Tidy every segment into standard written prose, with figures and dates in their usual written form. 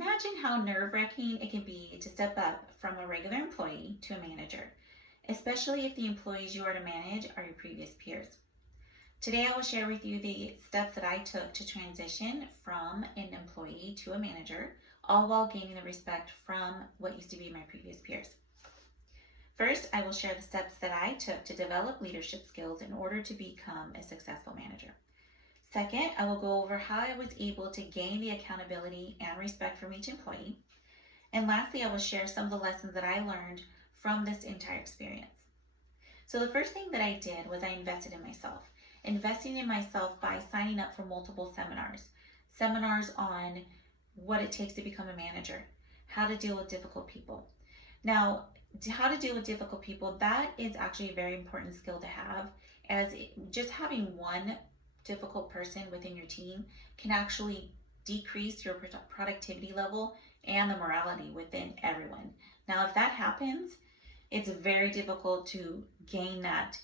Imagine how nerve-wracking it can be to step up from a regular employee to a manager, especially if the employees you are to manage are your previous peers. Today I will share with you the steps that I took to transition from an employee to a manager, all while gaining the respect from what used to be my previous peers. First, I will share the steps that I took to develop leadership skills in order to become a successful manager. Second, I will go over how I was able to gain the accountability and respect from each employee. And lastly, I will share some of the lessons that I learned from this entire experience. So the first thing that I did was I invested in myself. Investing in myself by signing up for multiple seminars on what it takes to become a manager, how to deal with difficult people. Now, how to deal with difficult people, that is actually a very important skill to have, as just having one difficult person within your team can actually decrease your productivity level and the morality within everyone. Now, if that happens, it's very difficult to gain that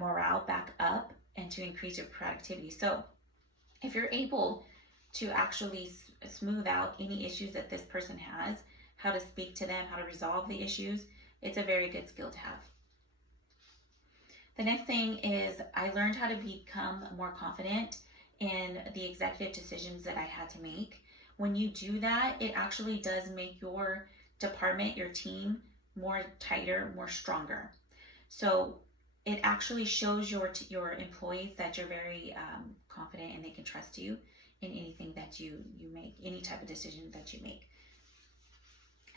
morale back up and to increase your productivity. So if you're able to actually smooth out any issues that this person has, how to speak to them, how to resolve the issues, it's a very good skill to have. The next thing is I learned how to become more confident in the executive decisions that I had to make. When you do that, it actually does make your department, your team, more tighter, more stronger. So it actually shows your employees that you're very confident and they can trust you in anything that you make, any type of decision that you make.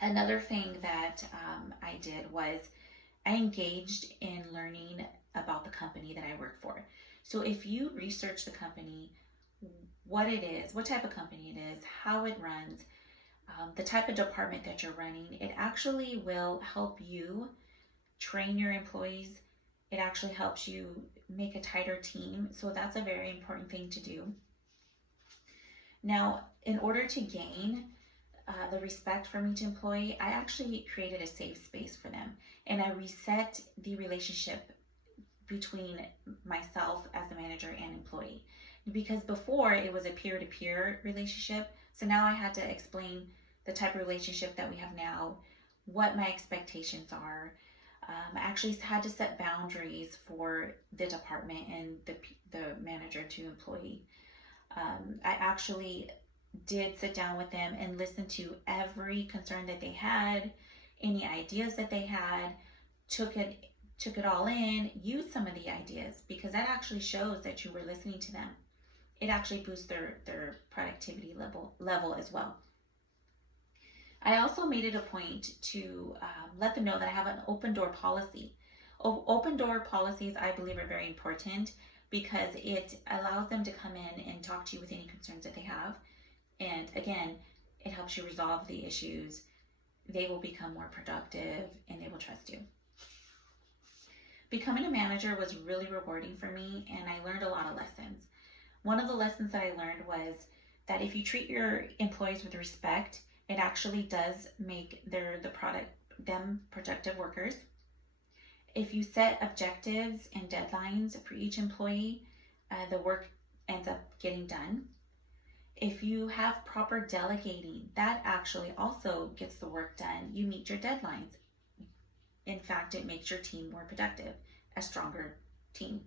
Another thing that I did was I engaged in learning about the company that I work for. So if you research the company, what it is, what type of company it is, how it runs, the type of department that you're running, it actually will help you train your employees. It actually helps you make a tighter team. So that's a very important thing to do. Now, in order to gain the respect from each employee, I actually created a safe space for them, and I reset the relationship between myself as the manager and employee. Because before it was a peer-to-peer relationship, so now I had to explain the type of relationship that we have now, what my expectations are. I actually had to set boundaries for the department and the manager to employee. I actually did sit down with them and listen to every concern that they had, any ideas that they had, took it all in, used some of the ideas, because that actually shows that you were listening to them. It actually boosts their productivity level as well. I also made it a point to let them know that I have an open door policy. Open door policies, I believe, are very important because it allows them to come in and talk to you with any concerns that they have. And again, it helps you resolve the issues. They will become more productive and they will trust you. Becoming a manager was really rewarding for me, and I learned a lot of lessons. One of the lessons that I learned was that if you treat your employees with respect, it actually does make them productive workers. If you set objectives and deadlines for each employee, the work ends up getting done. If you have proper delegating, that actually also gets the work done. You meet your deadlines. In fact, it makes your team more productive, a stronger team.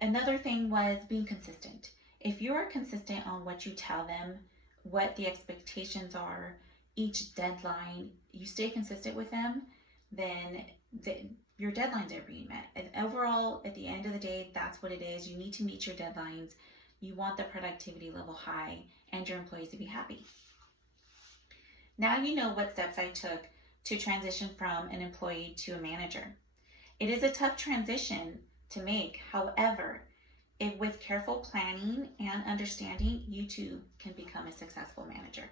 Another thing was being consistent. If you are consistent on what you tell them, what the expectations are, each deadline, you stay consistent with them, then your deadlines are being met. And overall, at the end of the day, that's what it is. You need to meet your deadlines. You want the productivity level high and your employees to be happy. Now you know what steps I took to transition from an employee to a manager. It is a tough transition to make. However, with careful planning and understanding, you too can become a successful manager.